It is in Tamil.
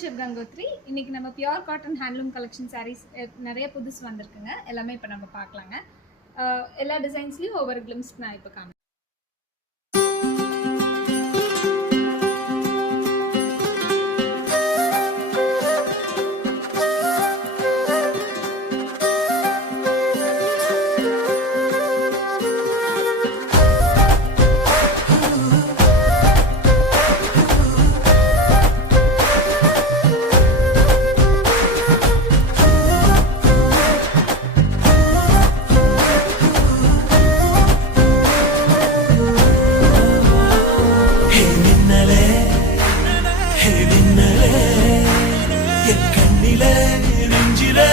ஷிவ் கங்கோத்ரி. இன்னைக்கு நம்ம pure cotton handloom collection sarees நிறைய புதுசு வந்திருக்குங்க. எல்லாமே இப்போ நம்ம பார்க்கலாங்க. எல்லா டிசைன்ஸ்லையும் ஒவ்வொரு கிளிம்ஸ் நான் இப்போ காமிக்கிறேன். கண்ணிலே நெஞ்சிலே